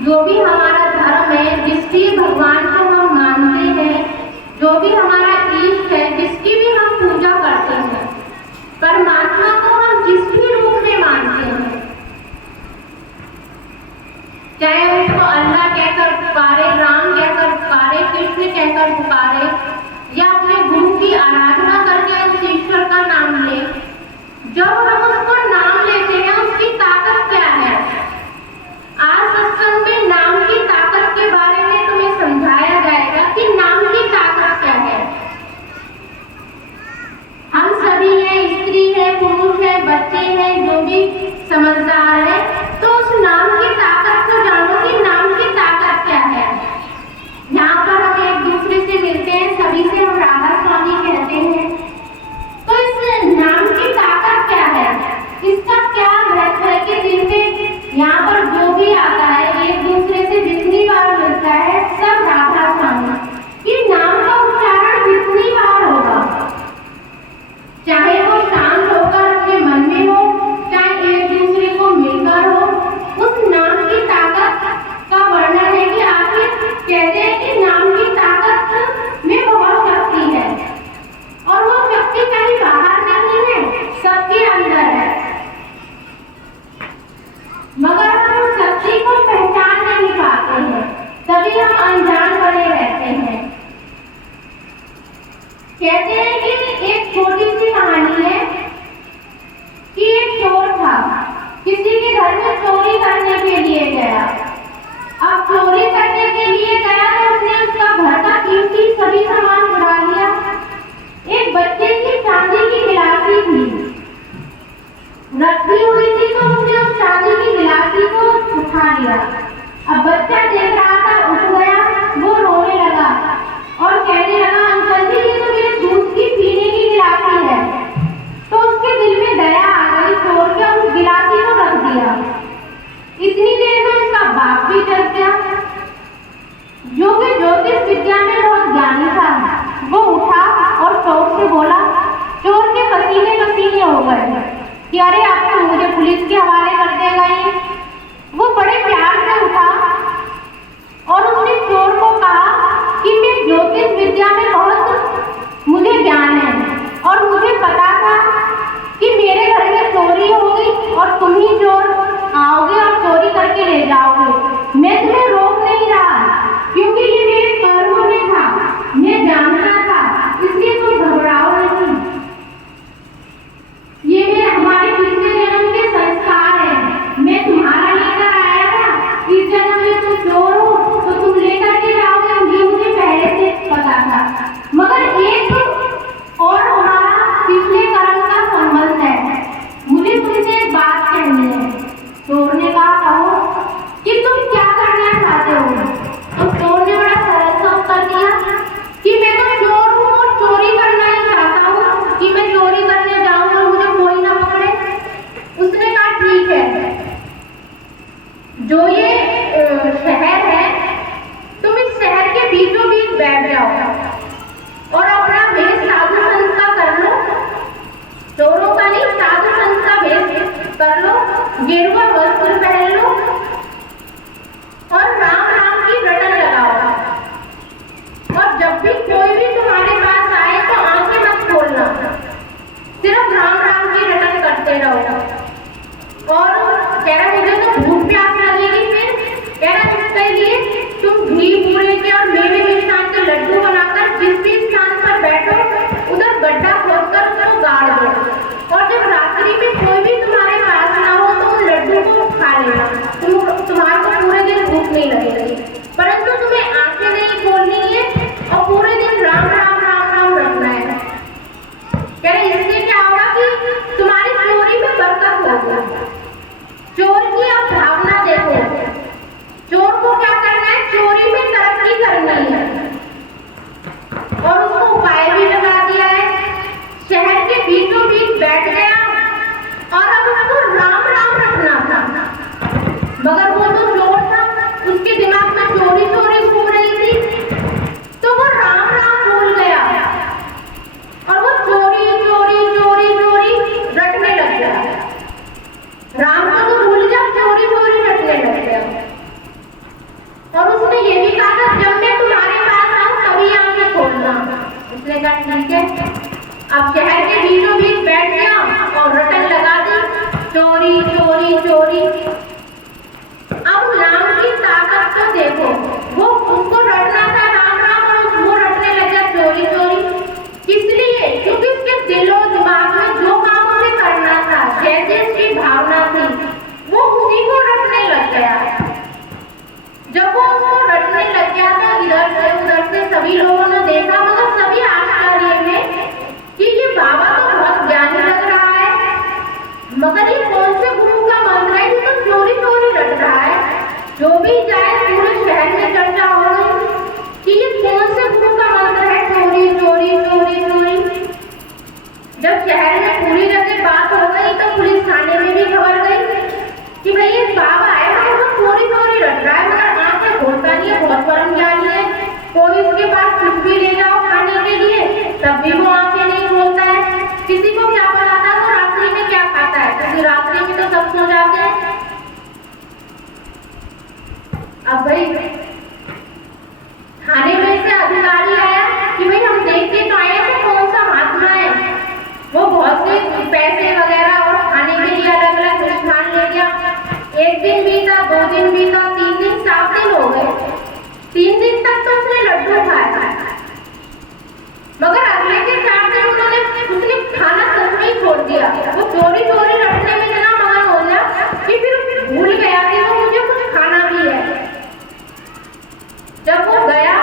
जो भी हमारा धर्म है, जिस भी भगवान को हम मानते हैं, जो भी हमारा इष्ट है, जिसकी भी हम पूजा करते हैं, परमात्मा को हम जिस भी रूप में मानते हैं, चाहे उसको अल्लाह कहकर पुकारे, राम कहकर पुकारे, कृष्ण कहकर पुकारे, या अपने गुरु की आराधना करके उस ईश्वर का नाम ले, जब हम उसको नाम लेते हैं उसकी ताकत क्या है। आज सत्संग में नाम की ताकत के बारे में तुम्हें समझाया जाएगा कि नाम की ताकत क्या है। हम सभी हैं, स्त्री है, पुरुष है, बच्चे हैं, जो भी समझदार है, तो उस नाम की ताकत को जानो कि नाम की ताकत क्या है। यहाँ पर हम एक दूसरे से मिलते हैं, सभी से हम राधा स्वामी कहते हैं, तो इस नाम की ताकत क्या है, इसका क्या महत्व है कि जिनसे यहाँ पर जो भी आता है, एक दूसरे से जितनी बार मिलता है, सब राधा स्वामी। ये नाम का उच्चारण जितनी बार होगा, चाहे वो शांत होकर अपने मन में हो, चाहे एक दूसरे को मिलकर हो, उस नाम की ताकत का वर्णन है कि आखिर कहते हैं कि नाम की ताकत में बहुत शक्ति है, और वो शक्ति कहीं बाहर नहीं है, सबके अंदर है, मगर हम उस शक्ति को पहचान नहीं पाते हैं, तभी हम अनजान बने रहते हैं। कहते हैं कि एक छोटी सी कहानी है कि एक चोर था, किसी के घर में चोरी करने के लिए गया। अब चोरी करने के लिए गया तो उसने उसका घर का कीमती सभी सामान चुरा लिया। एक बच्चे की चांदी की गिलासी थी रखी हुई थी, तो उसने उस चांदी की गिलासी को उठा लिया। अब बच्चा देख रहा था, उठ गया, वो रोने लगा और कहने लगा, अंकल जी ये तो मेरे दूध की पीने की गिलासी है। तो उसके दिल में दया आ गई, चोर के उस गिलासी को रख दिया। इतनी देर में उसका बाप भी डर गया, जो कि ज्योतिष विद्या में बहुत ज्ञानी था। वो उठा और चोर से बोला, चोर के पसीने पसीने हो गए कि अरे आप तो मुझे पुलिस के हवाले कर देगा ये। वो बड़े प्यार से उठा और उसने चोर को कहा कि मैं ज्योतिष विद्या में बहुत मुझे ज्ञान है और मुझे पता था कि मेरे घर में चोरी होगी और तुम ही चोर आओगे और चोरी करके ले जाओगे। मैं तुम्हें रोक नहीं रहा क्योंकि ये मेरे कर्म में था, मैं जानता था, इसलिए तुम घबराओ नहीं। ये मेरे हमारे पिछले जन्म के संस्कार हैं, मैं तुम्हारा लेकर आया था। इस जन्म में तुम चोर हो तो तुम लेकर के जाओगे, ये मुझे पहले से पता था। मगर एक और हमारा पिछले कर्म का संबंध है, मुझे तुमसे एक बात कहनी है। चोर ने कहा, कहो कि तुम क्या करना चाहते हो। तो चोर ने बड़ा सरल सा उत्तर दिया कि मैं तो चोर हूँ और चोरी करना ही चाहता हूँ, कि मैं चोरी करने जाऊँ और मुझे कोई ना पकड़े। उसने कहा ठीक है, जो ये शहर है, तुम इस शहर के बीचों बीच बैठ जाओ और अपना वेश साधु संत का कर लो। चोरों का नहीं, साधु संत का वेश कर लो, गेरुआ वस्त्र पहन लो और राम राम की रटन लगाओ। और जब भी कोई भी तुम्हारे पास आए तो आंखें मत खोलना, सिर्फ राम राम की रटन करते रहो। और कह रहा मुझे तो भूख प्यास लगेगी, फिर कह रहा इसके लिए तुम घी पूरे के और मेवे मिष्ठान के लड्डू बनाकर जिस भी स्थान पर बैठो उधर गड्ढा खोदकर उसको गाड़ दो, और जब रात्रि में कोई भी तुम्हारे पास ना हो तो उन लड्डू को खा लेना। तुम्हारे को पूरे दिन भूख नहीं लगेगी, परंतु तुम्हें आंखें नहीं खोलनी है और पूरे दिन राम राम राम राम रखना है। कह रहे इससे क्या होगा कि तुम्हारी चोरी में बरकत होगी। चोर की आप भावना देखो, चोर को क्या करना है, चोरी में तरक्की जो भी जाए पूरे शहर में चर्चा हो गई कि ये कौन से गुरु का मंत्र है, चोरी चोरी चोरी चोरी। जब शहर में पूरी जगह बात हो गई तो पुलिस थाने में भी खबर गई कि भाई ये बाबा है तो वो चोरी चोरी रट रहा है, मगर आंखें खोलता नहीं है, बहुत परमज्ञानी है। कोई उसके पास कुछ भी ले जाओ खाने के लिए तब भी वो आंखें नहीं खोलता है। किसी को क्या पता था वो रात्रि में क्या खाता है, क्योंकि रात्रि में तो सब सो जाते हैं। अब भाई थाने में से अधिकारी आया कि भाई हम देख के तो आए हैं कौन सा महात्मा है, वो बहुत से पैसे वगैरह और खाने के लिए अलग अलग अनुष्ठान ले गया। एक दिन बीता, 2 दिन बीता, 3 दिन, 7 दिन हो गए। 3 दिन तक तो उसने लड्डू खाया, मगर अगले के 4 दिन उसने खाना सच में छोड़ दिया। वो चोरी चोरी रटने में इतना मगन हो गया कि फिर भूल गया कि वो मुझे कुछ खाना भी है। जब वो गया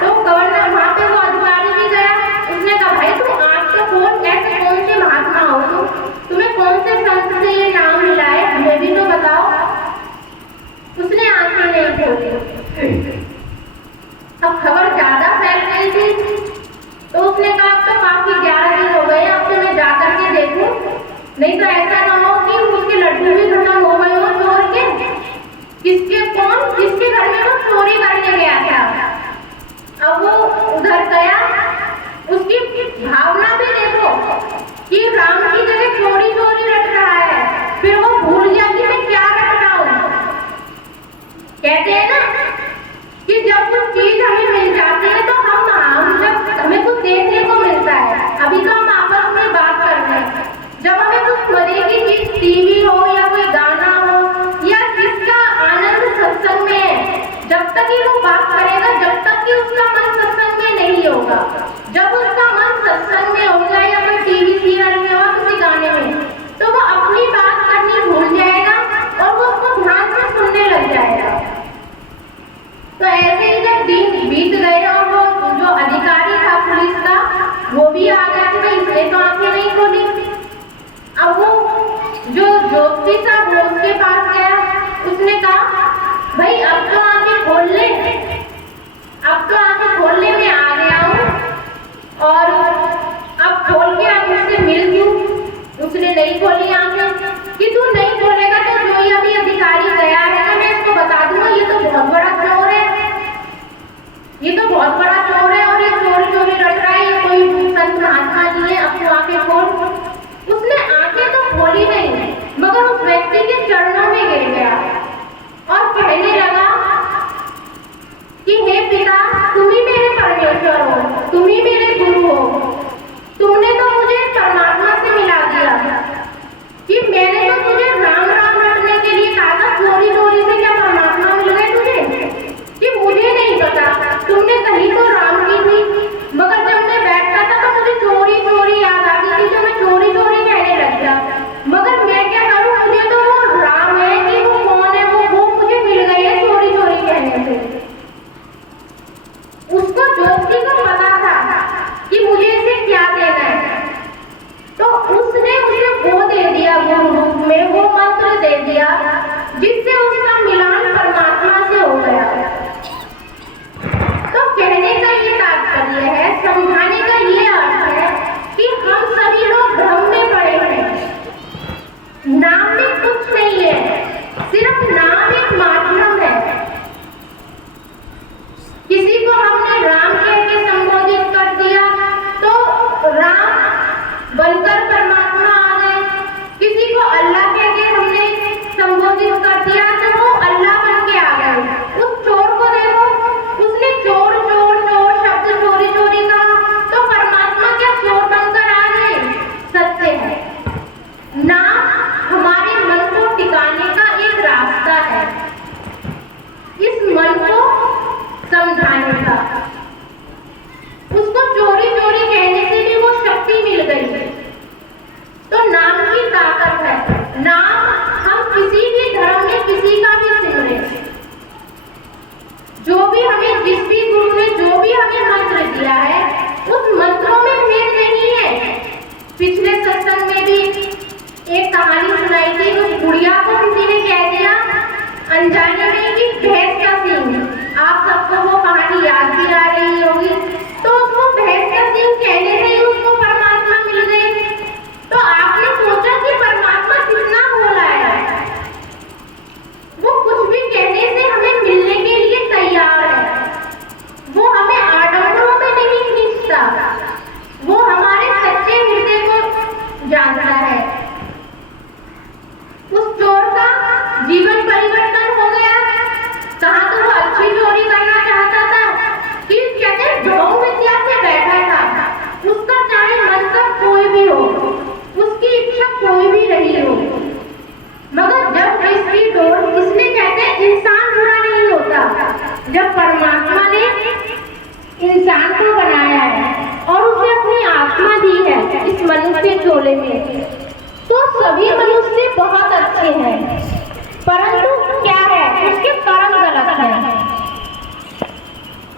तो गवर्नर वहां पे वो अधिकारी भी गया, उसने कहा भाई तुम आप तो कौन, कैसे कौन से महात्मा हो तुम, तुम्हें कौन से संत से ये नाम मिला है, हमें भी तो बताओ। उसने आंखें नहीं खोली। अब खबर ज्यादा फैल गई थी तो उसने कहा अब तो काफी 11 दिन हो गए, अब तो मैं जाकर के देखूं, नहीं तो ऐसा ना हो कि उसके लड्डू भी खत्म हो गए हो चोर के। किसके घर में वो चोरी करने गया था। अब वो उधर गया, उसकी भावना भी देखो कि राम की जगह चोरी चोरी रट रहा है, फिर वो भूल गया कि मैं क्या रट रहा हूं। कहते हैं ना कि जब कुछ चीज हमें मिल जाती है तो जब हमें कुछ देखने को मिलता है, अभी तो हम आपस में बात कर रहे हैं, जब हमें कुछ मजे की चीज टीवी हो या कोई गाना हो या जिसका आनंद सत्संग में है, जब तक ही वो बात करेगा, जब तक कि उसका मन सत्संग में नहीं होगा। जब उसका मन सत्संग में हो जाए या कोई टीवी सीरियल में हो, किसी गाने में, तो वो अपनी बात करनी भूल जाएगा और वो उसको ध्यान से सुनने लग जाएगा। तो ऐसे ही जब दिन बीत गए और वो जो अधिकारी था पुलिस का वो भी आ गया कि भाई इसने तो आंखें नहीं खोली। अब वो जो ज्योति था वो उसके पास गया, उसने कहा भाई अब तो आंखें खोल ले, अब तो आंखें खोलने में आ गया हूँ और अब खोल के अब मुझसे मिल क्यों। उसने नहीं खोली आंखें कि तू नहीं खोलेगा तो जो ये अभी अधिकारी गया है ना, मैं इसको बता दूंगा ये तो बहुत बड़ा चोर है, ये तो बहुत बड़ा चोर है और ये चोरी चोरी रट रहा है, ये कोई संत महात्मा नहीं है, अब तू आंखें खोल। उसने आंखें तो खोली नहीं, मगर उस व्यक्ति के चरणों में गिर गया और कहने लगा कि हे पिता, तुम ही मेरे परमेश्वर हो, तुम ही मेरे गुरु हो, तुमने तो मुझे परमात्मा से मिला दिया कि मैंने तो तुझे राम राम रटने के लिए कहा था, चोरी चोरी से क्या परमात्मा मिल गए तुझे कि मुझे नहीं पता। तुमने कही तो राम की थी, मगर जब मैं बैठता था तो मुझे चोरी चोरी याद आती थी, तो मैं चोरी चोरी कहने लग गया। मगर मैं क्या करूं, मुझे तो वो राम है कि वो कौन है वो मुझे मिल गए है चोरी चोरी कहने से। उसको ज्योति को पता था कि मुझे इसे क्या देना है, तो उसने उसे वो दे दिया, गुरु रूप में वो मंत्र दे दिया जिससे उसका मिलान परमात्मा से हो गया। तो कहने का ये तात्पर्य है, समझाने का ये अर्थ है कि हम सभी लोग भ्रम में पड़े हैं। नाम में कुछ नहीं है, सिर्फ नाम एक माध्यम है। किसी को हमने राम कह के संबोधित कर दिया तो राम बनकर परमात्मा आ गए, किसी को अल्लाह कह के हमने संबोधित कर दिया तो वो अल्लाह बन के आ गए। उस चोर को देखो, उसने चोर चोर चोर शब्द चोरी चोरी कहा तो परमात्मा क्या चोर बनकर आ गए। सत्य है, नाम हमारे मन को टिकाने का एक रास्ता है, इस मन को समझाने का। उसको चोरी चोरी कहने से भी वो शक्ति मिल गई। तो नाम की ताकत है, नाम हम किसी भी धर्म में किसी का भी सिमरे, जो भी हमें जिस भी गुरु ने जो भी हमें मंत्र दिया है उस मंत्रों में भेद नहीं है। पिछले सत्संग में भी एक कहानी सुनाई थी, उस बुढ़िया को किसी ने कह दिया अनजाने में कि झोले में। तो सभी मनुष्य बहुत अच्छे हैं, परंतु क्या है, उसके कर्म गलत है।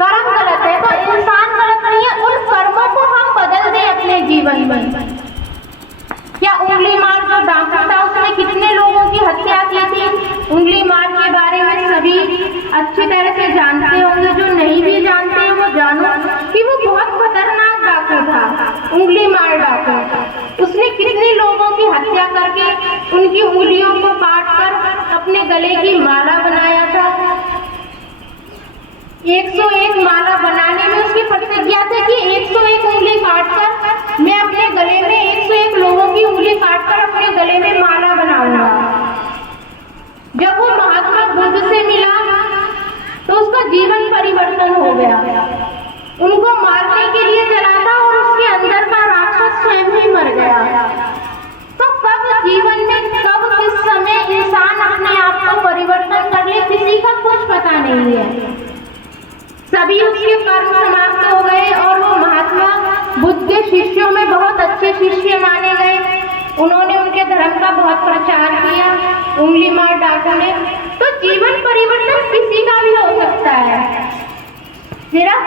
कर्म गलत है तो इंसान गलत नहीं है, उन कर्मों को हम बदल दें अपने जीवन में। क्या उंगली मार जो डांका था उसने कितने लोगों की हत्या की थी? उंगली मार के बारे में सभी अच्छी तरह से जानते होंगे, जो नहीं भी जानते हैं वो जानो कि वो बहुत खतरनाक डाकू था, उंगली मार डाकू। उसने कितने लोगों की हत्या करके उनकी उंगलियों को काट कर अपने गले की माला बनाया था। 101 माला बनाने में उसकी प्रतिज्ञा थी कि 101 उंगली काटकर मैं अपने गले में 101 लोगों की उंगली काटकर अपने गले में माला बनाऊंगा। जब वो महात्मा बुद्ध से मिला तो उसका जीवन परिवर्तन हो गया। उनको मारने के लिए चला था और उसके अंदर का राक्षस स्वयं ही मर गया। तो कब जीवन में कब किस समय इंसान अपने आप को परिवर्तन कर ले, किसी का कुछ पता नहीं है। सभी उसके कर्म समाप्त हो गए और वो महात्मा बुद्ध के शिष्यों में बहुत अच्छे शिष्य माने गए। उन्होंने उनके धर्म का बहुत प्रचार किया, उंगली मार डाकू ने। तो जीवन परिवर्तन किसी का भी हो सकता है। मेरा